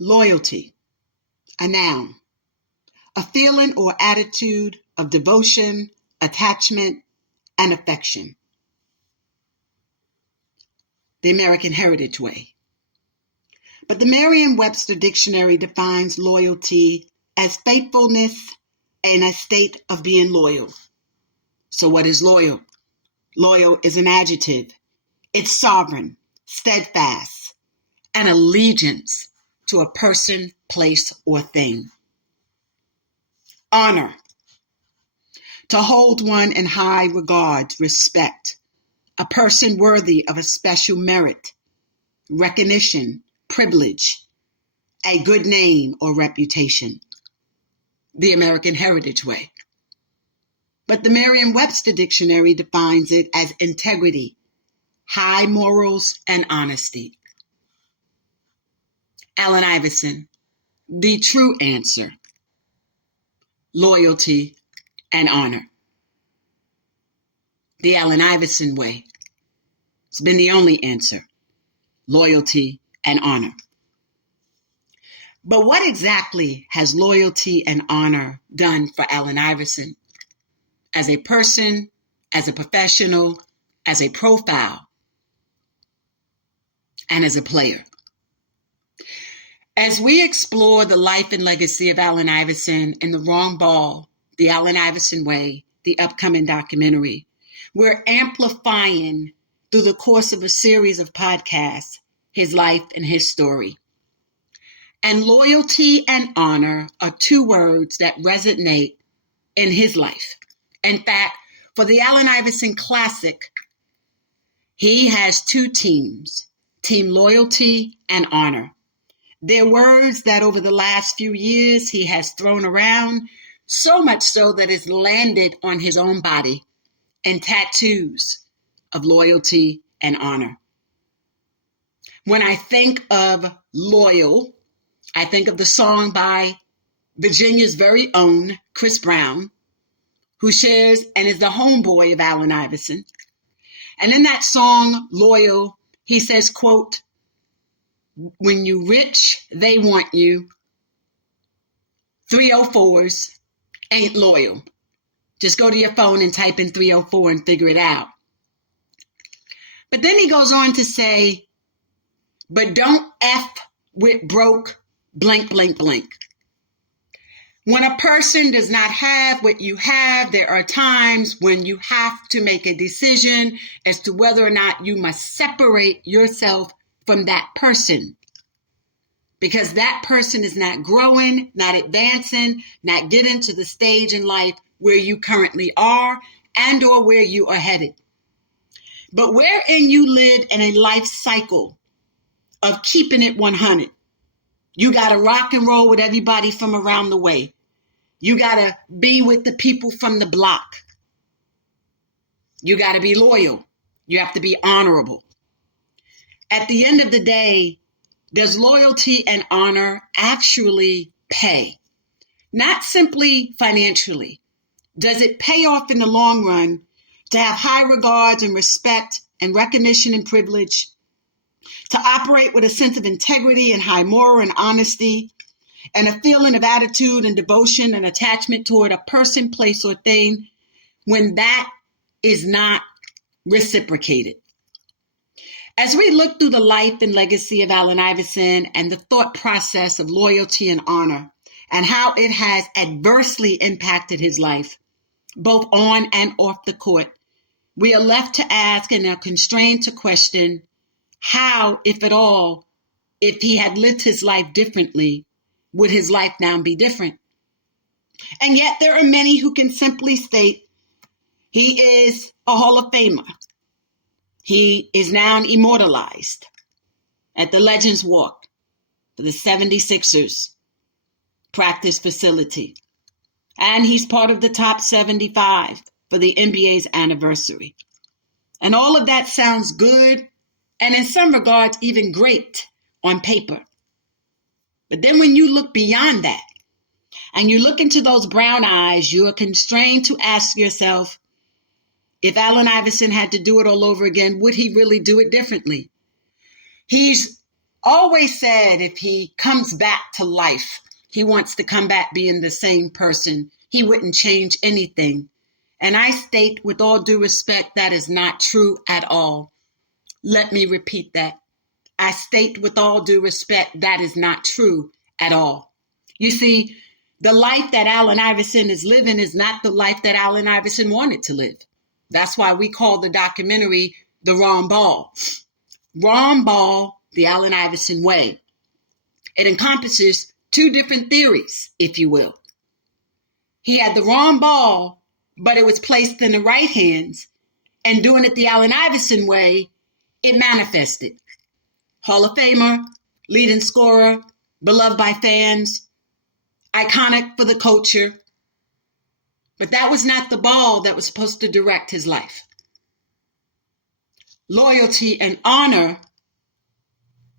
Loyalty, a noun, a feeling or attitude of devotion, attachment, and affection. The American Heritage Way. But the Merriam-Webster Dictionary defines loyalty as faithfulness and a state of being loyal. So what is loyal? Loyal is an adjective. It's sovereign, steadfast, and allegiance to a person, place, or thing. Honor, to hold one in high regard, respect, a person worthy of a special merit, recognition, privilege, a good name or reputation. The American Heritage Way. But the Merriam-Webster Dictionary defines it as integrity, high morals, and honesty. Allen Iverson, the true answer. Loyalty and honor. The Allen Iverson way. It's been the only answer. Loyalty and honor. But what exactly has loyalty and honor done for Allen Iverson? As a person, as a professional, as a profile, and as a player. As we explore the life and legacy of Allen Iverson in The Wrong Ball, The Allen Iverson Way, the upcoming documentary, we're amplifying through the course of a series of podcasts his life and his story. And loyalty and honor are two words that resonate in his life. In fact, for the Allen Iverson Classic, he has two teams, Team Loyalty and Honor. They're words that over the last few years he has thrown around, so much so that it's landed on his own body in tattoos of loyalty and honor. When I think of loyal, I think of the song by Virginia's very own Chris Brown, who shares and is the homeboy of Allen Iverson. And in that song, Loyal, he says, quote, "When you rich, they want you. 304s ain't loyal." Just go to your phone and type in 304 and figure it out. But then he goes on to say, "But don't F with broke, blank, blank, blank." When a person does not have what you have, there are times when you have to make a decision as to whether or not you must separate yourself from that person. Because that person is not growing, not advancing, not getting to the stage in life where you currently are and or where you are headed. But wherein you live in a life cycle of keeping it 100, you got to rock and roll with everybody from around the way. You got to be with the people from the block. You got to be loyal. You have to be honorable. At the end of the day, does loyalty and honor actually pay? Not simply financially. Does it pay off in the long run to have high regards and respect and recognition and privilege, to operate with a sense of integrity and high moral and honesty, and a feeling of attitude and devotion and attachment toward a person, place, or thing when that is not reciprocated? As we look through the life and legacy of Allen Iverson and the thought process of loyalty and honor and how it has adversely impacted his life, both on and off the court, we are left to ask and are constrained to question how, if at all, if he had lived his life differently, would his life now be different? And yet there are many who can simply state he is a Hall of Famer. He is now immortalized at the Legends Walk for the 76ers practice facility. And he's part of the top 75 for the NBA's anniversary. And all of that sounds good and in some regards even great on paper. But then when you look beyond that and you look into those brown eyes, you are constrained to ask yourself, if Allen Iverson had to do it all over again, would he really do it differently? He's always said if he comes back to life, he wants to come back being the same person. He wouldn't change anything. And I state with all due respect, that is not true at all. Let me repeat that. I state with all due respect, that is not true at all. You see, the life that Allen Iverson is living is not the life that Allen Iverson wanted to live. That's why we call the documentary The Wrong Ball. Wrong Ball, the Allen Iverson way. It encompasses two different theories, if you will. He had the wrong ball, but it was placed in the right hands, and doing it the Allen Iverson way, it manifested. Hall of Famer, leading scorer, beloved by fans, iconic for the culture. But that was not the ball that was supposed to direct his life. Loyalty and honor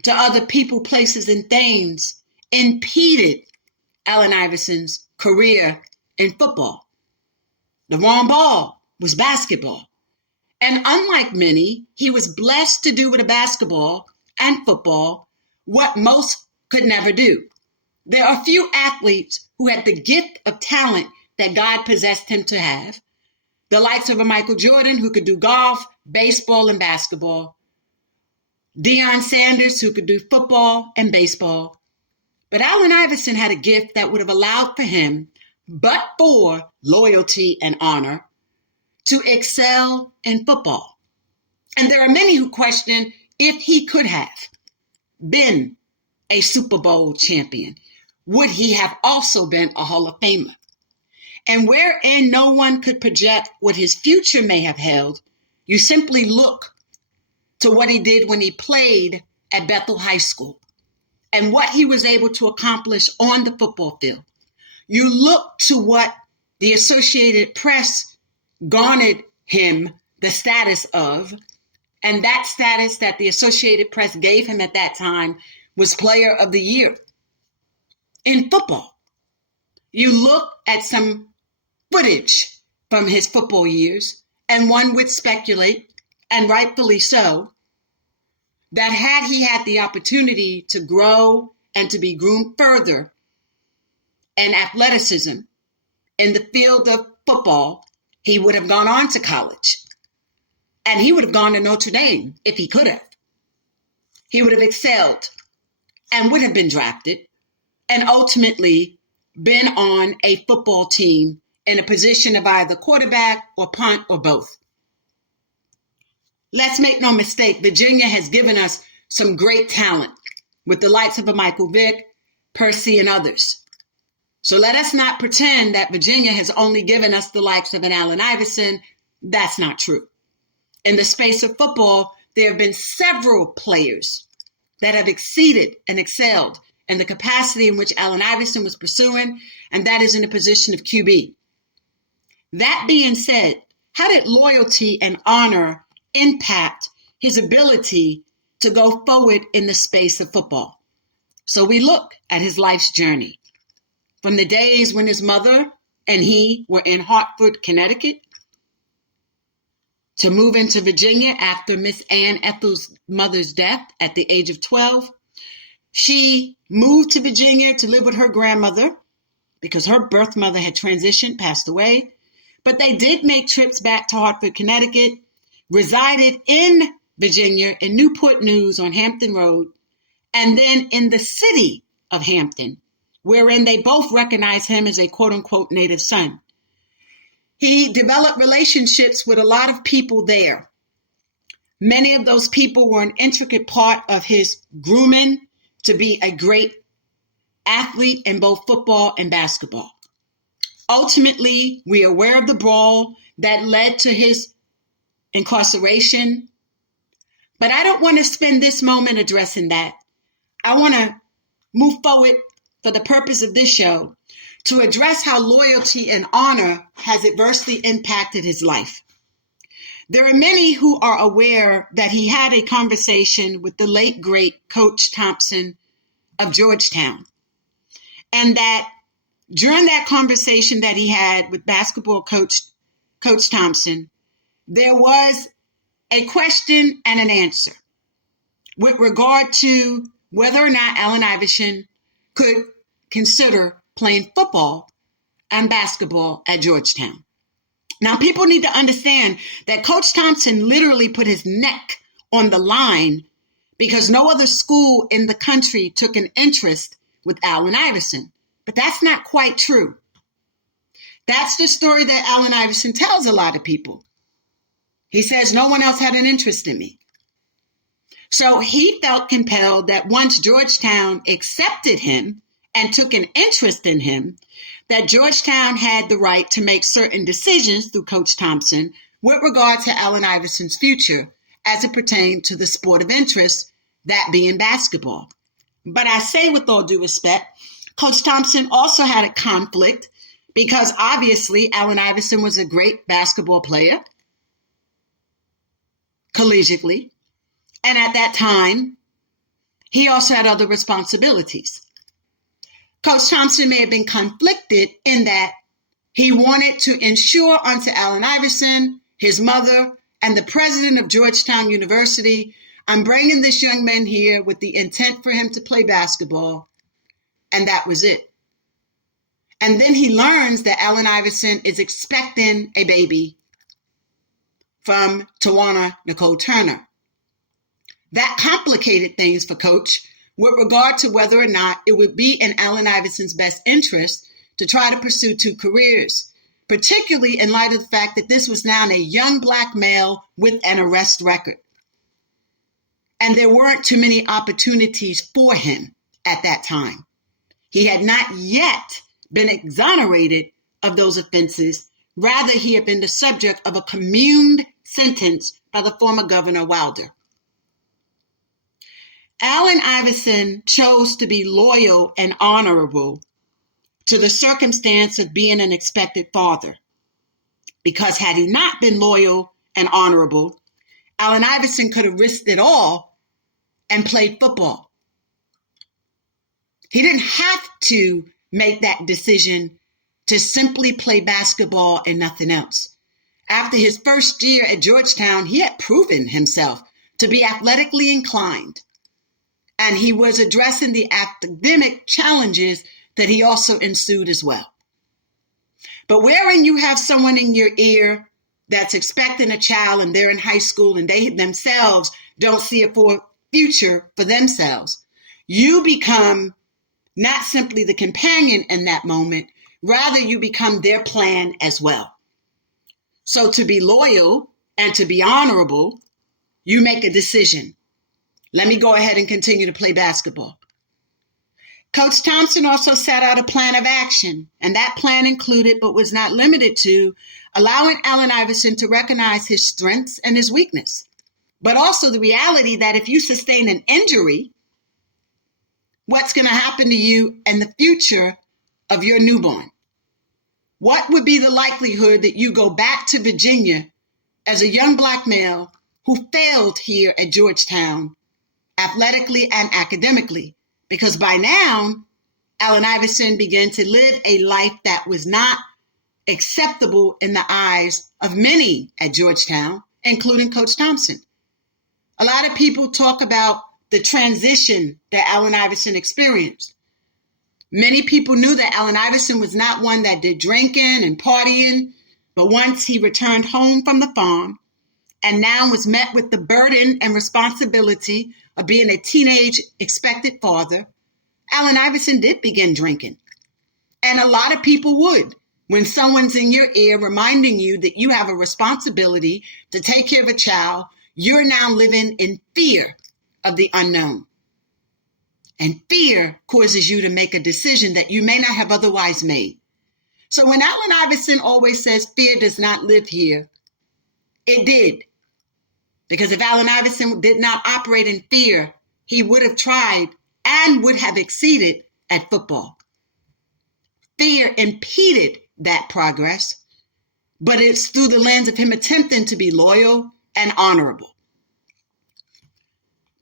to other people, places, and things impeded Allen Iverson's career in football. The wrong ball was basketball. And unlike many, he was blessed to do with a basketball and football what most could never do. There are few athletes who had the gift of talent that God possessed him to have. The likes of a Michael Jordan, who could do golf, baseball, and basketball. Deion Sanders, who could do football and baseball. But Allen Iverson had a gift that would have allowed for him, but for loyalty and honor, to excel in football. And there are many who question if he could have been a Super Bowl champion, would he have also been a Hall of Famer? And wherein no one could project what his future may have held, you simply look to what he did when he played at Bethel High School and what he was able to accomplish on the football field. You look to what the Associated Press garnered him the status of, and that status that the Associated Press gave him at that time was Player of the Year in football. You look at some footage from his football years, and one would speculate, and rightfully so, that had he had the opportunity to grow and to be groomed further in athleticism in the field of football, he would have gone on to college. And he would have gone to Notre Dame if he could have. He would have excelled and would have been drafted and ultimately been on a football team in a position of either quarterback or punt or both. Let's make no mistake, Virginia has given us some great talent with the likes of a Michael Vick, Percy, and others. So let us not pretend that Virginia has only given us the likes of an Allen Iverson. That's not true. In the space of football, there have been several players that have exceeded and excelled in the capacity in which Allen Iverson was pursuing, and that is in the position of QB. That being said, how did loyalty and honor impact his ability to go forward in the space of football? So we look at his life's journey from the days when his mother and he were in Hartford, Connecticut, to move into Virginia after Miss Ann Ethel's mother's death at the age of 12. She moved to Virginia to live with her grandmother because her birth mother had transitioned, passed away. But they did make trips back to Hartford, Connecticut, resided in Virginia in Newport News on Hampton Road, and then in the city of Hampton, wherein they both recognized him as a quote-unquote native son. He developed relationships with a lot of people there. Many of those people were an intricate part of his grooming to be a great athlete in both football and basketball. Ultimately, we are aware of the brawl that led to his incarceration. But I don't want to spend this moment addressing that. I want to move forward for the purpose of this show to address how loyalty and honor has adversely impacted his life. There are many who are aware that he had a conversation with the late, great Coach Thompson of Georgetown, and that during that conversation that he had with basketball coach Thompson, there was a question and an answer with regard to whether or not Allen Iverson could consider playing football and basketball at Georgetown. Now, people need to understand that Coach Thompson literally put his neck on the line because no other school in the country took an interest with Allen Iverson. But that's not quite true. That's the story that Allen Iverson tells a lot of people. He says no one else had an interest in me. So he felt compelled that once Georgetown accepted him and took an interest in him, that Georgetown had the right to make certain decisions through Coach Thompson with regard to Allen Iverson's future as it pertained to the sport of interest, that being basketball. But I say with all due respect, Coach Thompson also had a conflict because obviously Allen Iverson was a great basketball player, collegiately. And at that time, he also had other responsibilities. Coach Thompson may have been conflicted in that he wanted to ensure unto Allen Iverson, his mother, and the president of Georgetown University, I'm bringing this young man here with the intent for him to play basketball. And that was it. And then he learns that Allen Iverson is expecting a baby from Tawana Nicole Turner. That complicated things for Coach with regard to whether or not it would be in Allen Iverson's best interest to try to pursue two careers, particularly in light of the fact that this was now a young Black male with an arrest record. And there weren't too many opportunities for him at that time. He had not yet been exonerated of those offenses. Rather, he had been the subject of a communed sentence by the former Governor Wilder. Allen Iverson chose to be loyal and honorable to the circumstance of being an expected father. Because had he not been loyal and honorable, Allen Iverson could have risked it all and played football. He didn't have to make that decision to simply play basketball and nothing else. After his first year at Georgetown, he had proven himself to be athletically inclined. And he was addressing the academic challenges that he also ensued as well. But wherein you have someone in your ear that's expecting a child and they're in high school and they themselves don't see a future for themselves, you become not simply the companion in that moment, rather you become their plan as well. So to be loyal and to be honorable, you make a decision. Let me go ahead and continue to play basketball. Coach Thompson also set out a plan of action, and that plan included, but was not limited to, allowing Allen Iverson to recognize his strengths and his weakness, but also the reality that if you sustain an injury, what's going to happen to you in the future of your newborn? What would be the likelihood that you go back to Virginia as a young Black male who failed here at Georgetown, athletically and academically? Because by now, Allen Iverson began to live a life that was not acceptable in the eyes of many at Georgetown, including Coach Thompson. A lot of people talk about the transition that Allen Iverson experienced. Many people knew that Allen Iverson was not one that did drinking and partying, but once he returned home from the farm and now was met with the burden and responsibility of being a teenage expected father, Allen Iverson did begin drinking. And a lot of people would. When someone's in your ear reminding you that you have a responsibility to take care of a child, you're now living in fear of the unknown. And fear causes you to make a decision that you may not have otherwise made. So when Allen Iverson always says fear does not live here, it did. Because if Allen Iverson did not operate in fear, he would have tried and would have exceeded at football. Fear impeded that progress, but it's through the lens of him attempting to be loyal and honorable.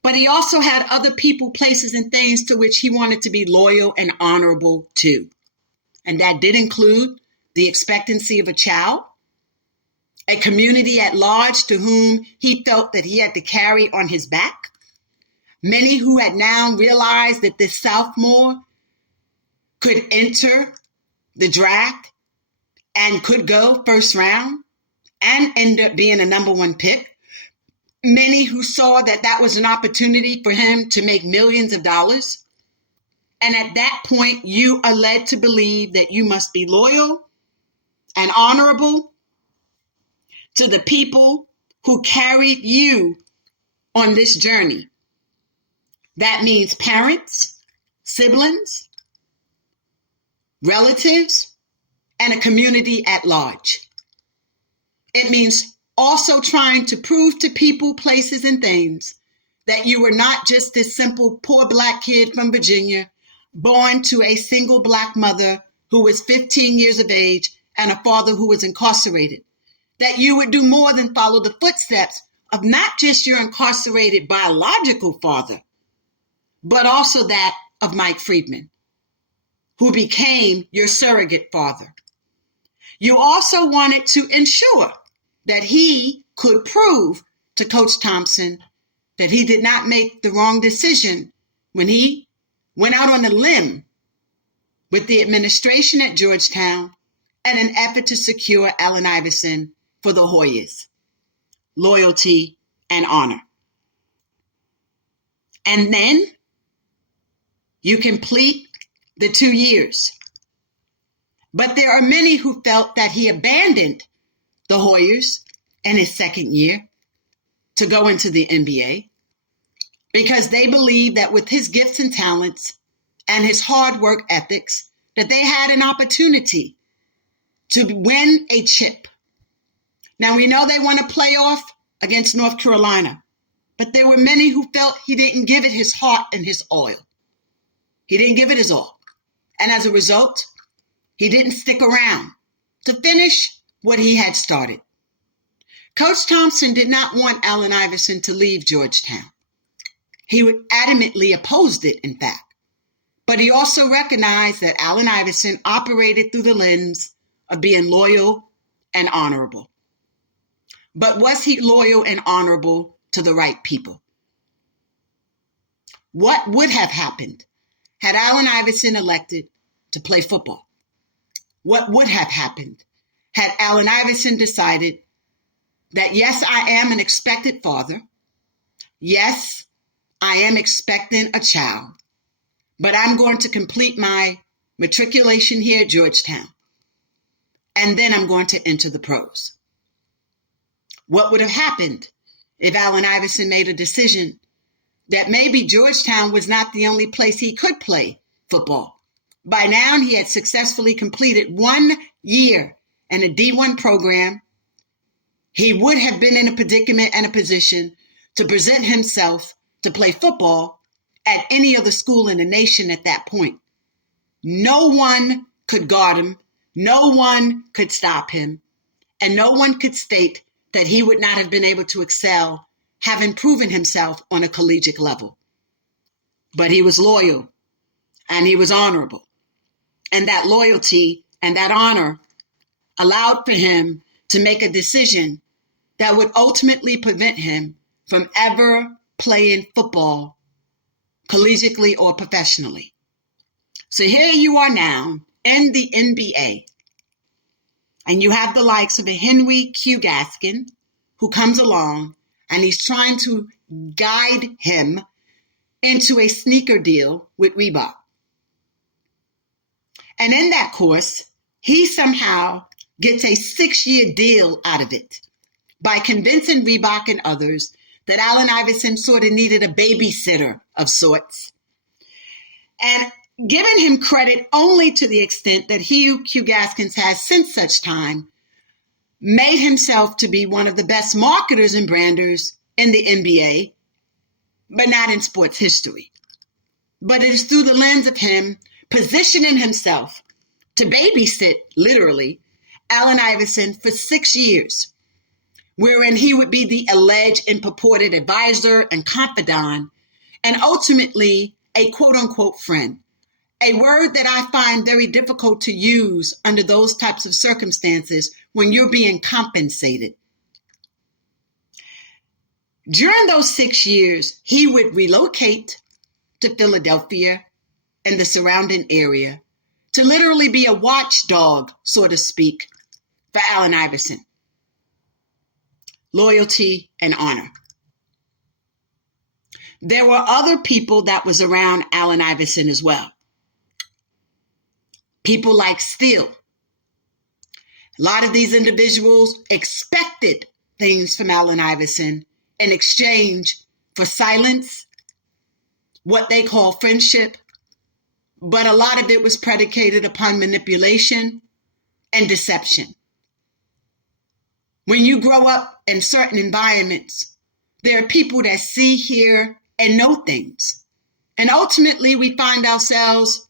But he also had other people, places, and things to which he wanted to be loyal and honorable to. And that did include the expectancy of a child, a community at large to whom he felt that he had to carry on his back, Many who had now realized that this sophomore could enter the draft and could go first round and end up being a number one pick. Many who saw that that was an opportunity for him to make millions of dollars. And at that point, you are led to believe that you must be loyal and honorable to the people who carried you on this journey. That means parents, siblings, relatives, and a community at large. It means also trying to prove to people, places, and things that you were not just this simple poor Black kid from Virginia, born to a single Black mother who was 15 years of age and a father who was incarcerated. That you would do more than follow the footsteps of not just your incarcerated biological father, but also that of Mike Friedman, who became your surrogate father. You also wanted to ensure that he could prove to Coach Thompson that he did not make the wrong decision when he went out on a limb with the administration at Georgetown in an effort to secure Allen Iverson for the Hoyas. Loyalty and honor. And then you complete the 2 years. But there are many who felt that he abandoned the Hoyas in his second year to go into the NBA because they believed that with his gifts and talents and his hard work ethics, that they had an opportunity to win a chip. Now, we know they won a playoff against North Carolina, but there were many who felt he didn't give it his heart and his oil. He didn't give it his all. And as a result, he didn't stick around to finish what he had started. Coach Thompson did not want Allen Iverson to leave Georgetown. He adamantly opposed it, in fact. But he also recognized that Allen Iverson operated through the lens of being loyal and honorable. But was he loyal and honorable to the right people? What would have happened had Allen Iverson elected to play football? What would have happened had Allen Iverson decided that, yes, I am an expected father. Yes, I am expecting a child, but I'm going to complete my matriculation here at Georgetown, and then I'm going to enter the pros. What would have happened if Allen Iverson made a decision that maybe Georgetown was not the only place he could play football? By now, he had successfully completed 1 year in a D1 program. He would have been in a predicament and a position to present himself to play football at any other school in the nation at that point. No one could guard him. No one could stop him. And no one could state that he would not have been able to excel, having proven himself on a collegiate level. But he was loyal and he was honorable. And that loyalty and that honor allowed for him to make a decision that would ultimately prevent him from ever playing football collegiately or professionally. So here you are now in the NBA, and you have the likes of a Henry Q. Gaskin who comes along and he's trying to guide him into a sneaker deal with Reebok. And in that course, he somehow gets a 6-year deal out of it by convincing Reebok and others that Allen Iverson sort of needed a babysitter of sorts, and giving him credit only to the extent that Hugh Q. Gaskins has since such time made himself to be one of the best marketers and branders in the NBA, but not in sports history. But it is through the lens of him positioning himself to babysit, literally, Allen Iverson for 6 years, wherein he would be the alleged and purported advisor and confidant, and ultimately a quote-unquote friend, a word that I find very difficult to use under those types of circumstances when you're being compensated. During those 6 years, he would relocate to Philadelphia and the surrounding area to literally be a watchdog, so to speak, for Allen Iverson. Loyalty and honor. There were other people that was around Allen Iverson as well. People like Steele. A lot of these individuals expected things from Allen Iverson in exchange for silence, what they call friendship, but a lot of it was predicated upon manipulation and deception. When you grow up in certain environments, there are people that see, hear, and know things. And ultimately, we find ourselves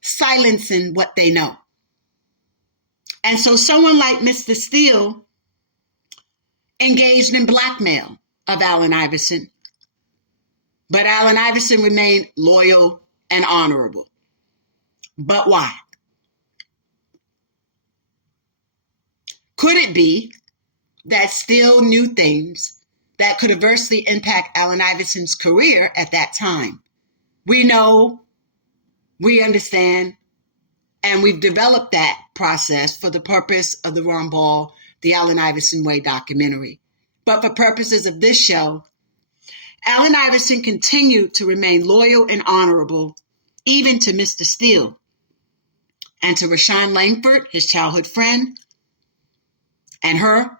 silencing what they know. And so someone like Mr. Steele engaged in blackmail of Allen Iverson. But Allen Iverson remained loyal and honorable. But why? Could it be that Steele knew things that could adversely impact Allen Iverson's career at that time? We know, we understand, and we've developed that process for the purpose of the Ron Ball, the Allen Iverson Way documentary. But for purposes of this show, Allen Iverson continued to remain loyal and honorable, even to Mr. Steele, and to Rashawn Langford, his childhood friend, and her,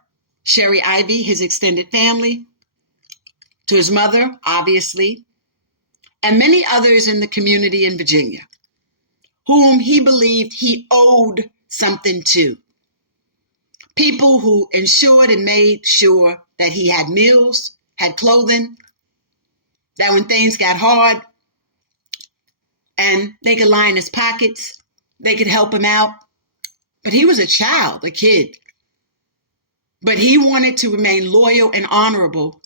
Sherry Ivy, his extended family, to his mother, obviously, and many others in the community in Virginia, whom he believed he owed something to. People who ensured and made sure that he had meals, had clothing, that when things got hard and they could line his pockets, they could help him out. But he was a child, a kid. But he wanted to remain loyal and honorable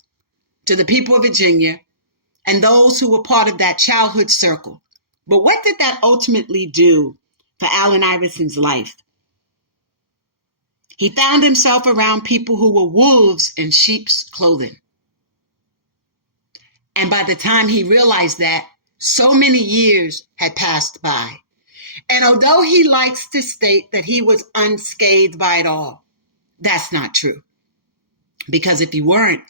to the people of Virginia and those who were part of that childhood circle. But what did that ultimately do for Allen Iverson's life? He found himself around people who were wolves in sheep's clothing. And by the time he realized that, so many years had passed by. And although he likes to state that he was unscathed by it all, that's not true. Because if he weren't,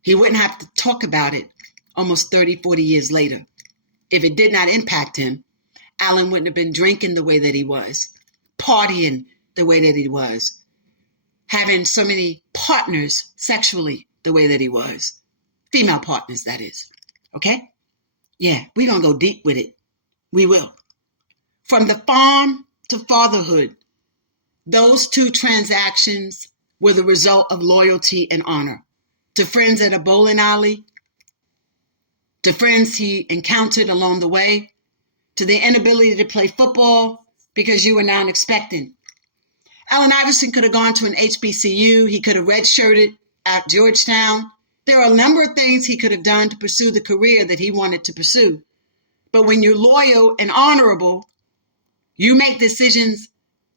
he wouldn't have to talk about it almost 30, 40 years later. If it did not impact him, Allen wouldn't have been drinking the way that he was, partying the way that he was, having so many partners sexually the way that he was. Female partners, that is. Okay? Yeah, we're going to go deep with it. We will. From the farm to fatherhood, those two transactions were the result of loyalty and honor. To friends at a bowling alley, to friends he encountered along the way, to the inability to play football because you were non-expectant. Allen Iverson could have gone to an HBCU. He could have redshirted at Georgetown. There are a number of things he could have done to pursue the career that he wanted to pursue. But when you're loyal and honorable, you make decisions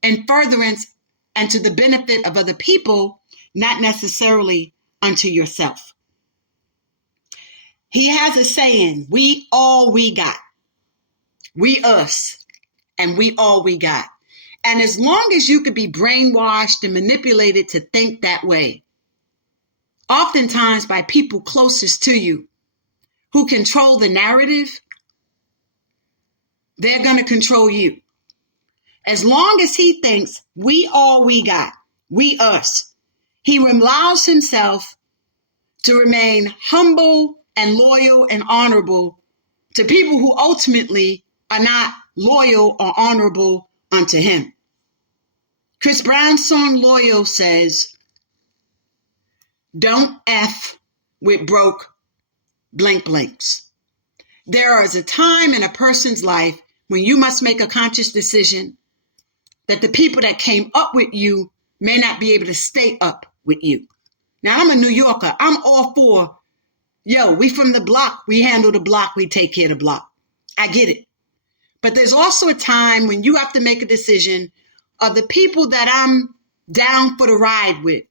in furtherance and to the benefit of other people, not necessarily unto yourself. He has a saying, we all we got. We us, and we all we got. And as long as you could be brainwashed and manipulated to think that way, oftentimes by people closest to you who control the narrative, they're going to control you. As long as he thinks we all we got, we us, he allows himself to remain humble and loyal and honorable to people who ultimately are not loyal or honorable unto him. Chris Brown's song Loyal says, don't F with broke blank blanks. There is a time in a person's life when you must make a conscious decision that the people that came up with you may not be able to stay up with you. Now, I'm a New Yorker. I'm all for, we from the block. We handle the block. We take care of the block. I get it. But there's also a time when you have to make a decision of the people that I'm down for the ride with.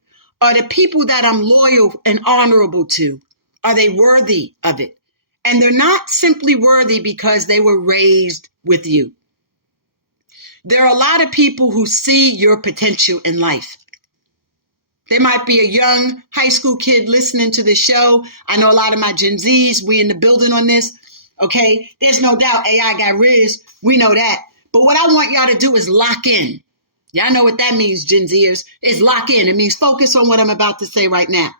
Are the people that I'm loyal and honorable to, are they worthy of it? And they're not simply worthy because they were raised with you. There are a lot of people who see your potential in life. There might be a young high school kid listening to this show. I know a lot of my Gen Zs, we in the building on this. Okay, there's no doubt AI got Riz. We know that. But what I want y'all to do is lock in. Y'all know what that means, Gen Zers. Is lock in. It means focus on what I'm about to say right now.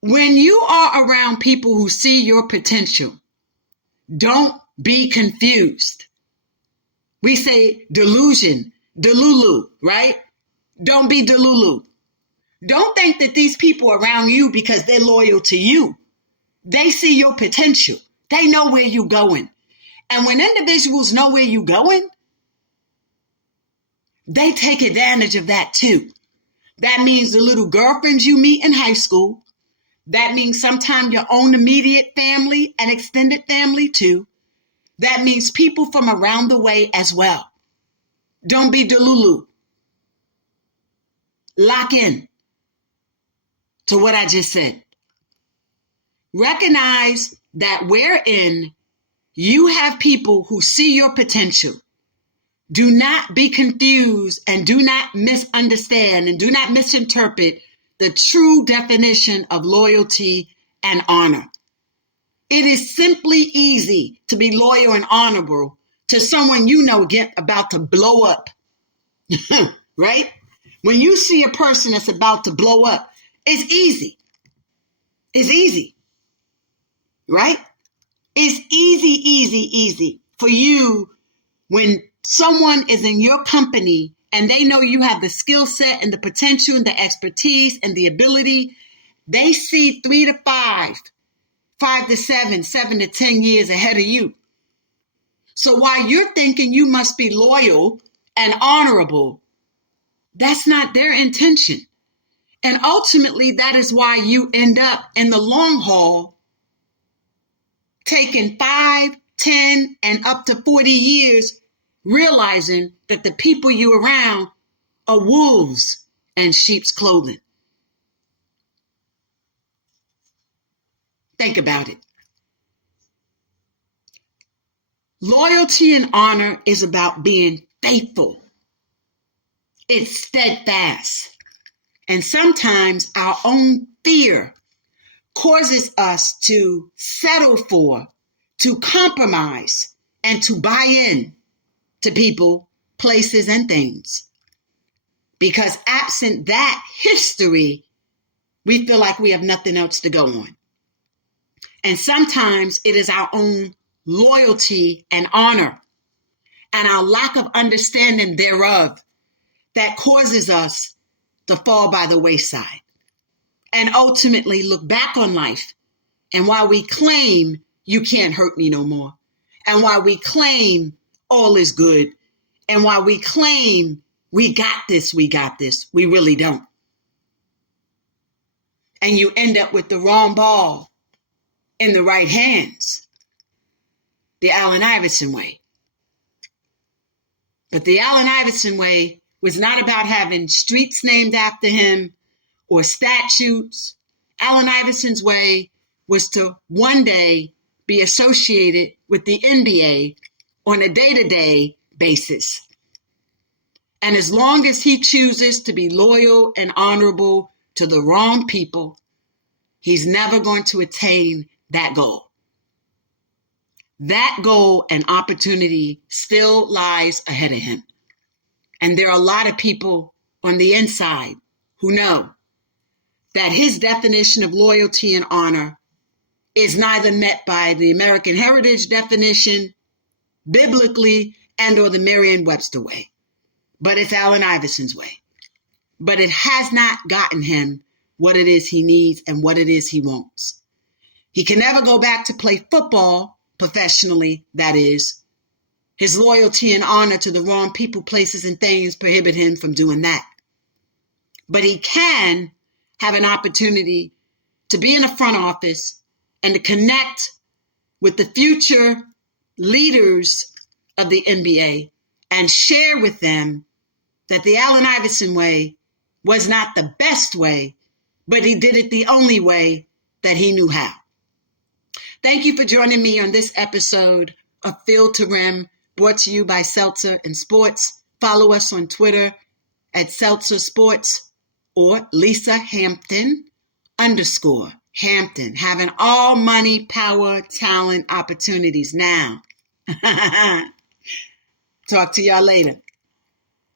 When you are around people who see your potential, don't be confused. We say delusion, delulu, right? Don't be delulu. Don't think that these people around you, because they're loyal to you, they see your potential. They know where you're going. And when individuals know where you're going, they take advantage of that too. That means the little girlfriends you meet in high school. That means sometimes your own immediate family and extended family too. That means people from around the way as well. Don't be delulu. Lock in to what I just said. Recognize that wherein you have people who see your potential, do not be confused and do not misunderstand and do not misinterpret the true definition of loyalty and honor. It is simply easy to be loyal and honorable to someone you know about to blow up, right? When you see a person that's about to blow up, it's easy. It's easy, right? It's easy for you when someone is in your company and they know you have the skill set and the potential and the expertise and the ability. They see 3 to 5, 5 to 7, 7 to 10 years ahead of you. So while you're thinking you must be loyal and honorable, that's not their intention. And ultimately, that is why you end up in the long haul taking 5, 10, and up to 40 years, realizing that the people you around are wolves in sheep's clothing. Think about it. Loyalty and honor is about being faithful. It's steadfast. And sometimes our own fear causes us to settle for, to compromise, and to buy in to people, places, and things. Because absent that history, we feel like we have nothing else to go on. And sometimes it is our own loyalty and honor and our lack of understanding thereof that causes us to fall by the wayside and ultimately look back on life. And while we claim you can't hurt me no more, and while we claim all is good, and while we claim we got this, we really don't. And you end up with the wrong ball in the right hands. The Allen Iverson way. But the Allen Iverson way was not about having streets named after him or statues. Allen Iverson's way was to one day be associated with the NBA on a day-to-day basis. And as long as he chooses to be loyal and honorable to the wrong people, he's never going to attain that goal. That goal and opportunity still lies ahead of him. And there are a lot of people on the inside who know that his definition of loyalty and honor is neither met by the American Heritage definition, biblically, and or the Merriam-Webster way. But it's Allen Iverson's way. But it has not gotten him what it is he needs and what it is he wants. He can never go back to play football professionally, that is. His loyalty and honor to the wrong people, places, and things prohibit him from doing that. But he can have an opportunity to be in the front office and to connect with the future leaders of the NBA and share with them that the Allen Iverson way was not the best way, but he did it the only way that he knew how. Thank you for joining me on this episode of Field to Rim, brought to you by Seltzer Sports. Follow us on Twitter at Seltzer Sports or Lisa Hampton _Hampton. Having all money, power, talent, opportunities now. Talk to y'all later.